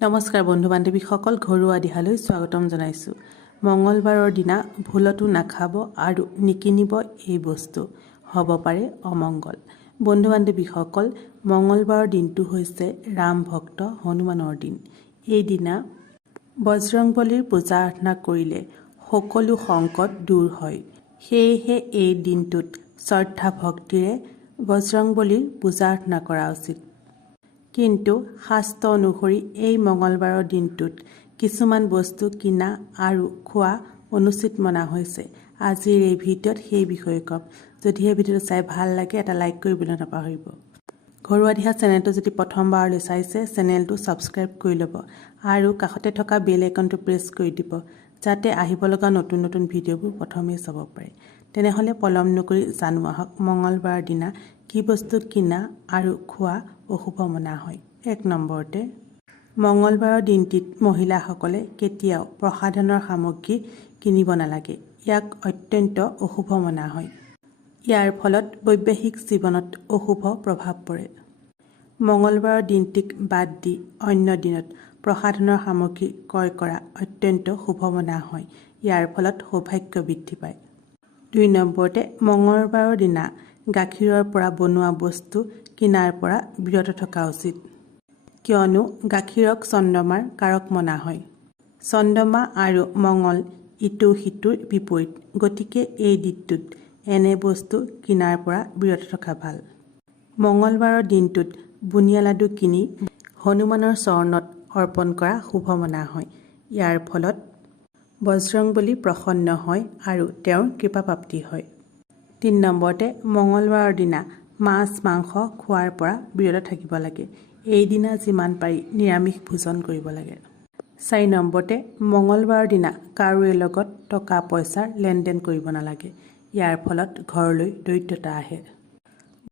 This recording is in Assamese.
নমস্কাৰ বন্ধু বান্ধৱীসকল, ঘৰুৱা দিহালৈ স্বাগতম জনাইছোঁ। মঙলবাৰৰ দিনা ভুলতো নাখাব আৰু নিকিনিব এই বস্তু, হ'ব পাৰে অমংগল। বন্ধু বান্ধৱীসকল, মঙলবাৰৰ দিনটো হৈছে ৰাম ভক্ত হনুমানৰ দিন। এই দিনা বজৰংবলীৰ পূজা আৰাধনা কৰিলে সকলো সংকট দূৰ হয়। সেয়েহে এই দিনটোত শ্ৰদ্ধা ভক্তিৰে বজৰংবলীৰ পূজা আৰাধনা কৰা উচিত। কিন্তু শাস্ত্ৰ অনুসৰি এই মঙলবাৰৰ দিনটোত কিছুমান বস্তু কিনা আৰু খোৱা অনুচিত মনা হৈছে। আজিৰ এই ভিডিঅ'ত সেই বিষয়ে ক'ম। যদিহে ভিডিঅ'টো চাই ভাল লাগে এটা লাইক কৰিবলৈ নাপাহৰিব। ঘৰুৱা দিহা চেনেলটো যদি প্ৰথমবাৰলৈ চাইছে চেনেলটো ছাবস্ক্ৰাইব কৰি ল'ব আৰু কাষতে থকা বেল আইকনটো প্ৰেছ কৰি দিব, যাতে আহিব লগা নতুন নতুন ভিডিঅ'বোৰ প্ৰথমেই চাব পাৰে। তেনেহ'লে পলম নকৰি জানো আহক মঙলবাৰৰ দিনা কি বস্তু কিনা আৰু খোৱা অশুভ মনা হয়। 1 নম্বৰতে, মঙলবাৰৰ দিনটিত মহিলাসকলে কেতিয়াও প্ৰসাধনৰ সামগ্ৰী কিনিব নালাগে। ইয়াক অত্যন্ত অশুভ মনা হয়। ইয়াৰ ফলত বৈবাহিক জীৱনত অশুভ প্ৰভাৱ পৰে। মঙলবাৰৰ দিনটিক বাদ দি অন্য দিনত প্ৰসাধনৰ সামগ্ৰী ক্ৰয় কৰা অত্যন্ত শুভ মনা হয়। ইয়াৰ ফলত সৌভাগ্য বৃদ্ধি পায়। 2 নম্বৰতে, মঙলবাৰৰ দিনা গাখীৰৰ পৰা বনোৱা বস্তু কিনাৰ পৰা বিৰত থকা উচিত। কিয়নো গাখীৰক চন্দ্ৰমাৰ কাৰক মনা হয়। চন্দ্ৰমা আৰু মঙল ইটো সিটোৰ বিপৰীত, গতিকে এই দিনটোত এনে বস্তু কিনাৰ পৰা বিৰত থকা ভাল। মঙলবাৰৰ দিনটোত বুনিয়া লাডু কিনি হনুমানৰ চৰণত অৰ্পণ কৰা শুভ মনা হয়। ইয়াৰ ফলত বজৰংবলী প্ৰসন্ন হয় আৰু তেওঁৰ কৃপাপ্ৰাপ্তি হয়। 3 নম্বৰতে, মঙলবাৰৰ দিনা মাছ মাংস খোৱাৰ পৰা বিৰত থাকিব লাগে। এই দিনা যিমান পাৰি নিৰামিষ ভোজন কৰিব লাগে। 4 নম্বৰতে, মঙলবাৰৰ দিনা কাৰোৰে লগত টকা পইচাৰ লেনদেন কৰিব নালাগে। ইয়াৰ ফলত ঘৰলৈ দৰিদ্ৰতা আহে।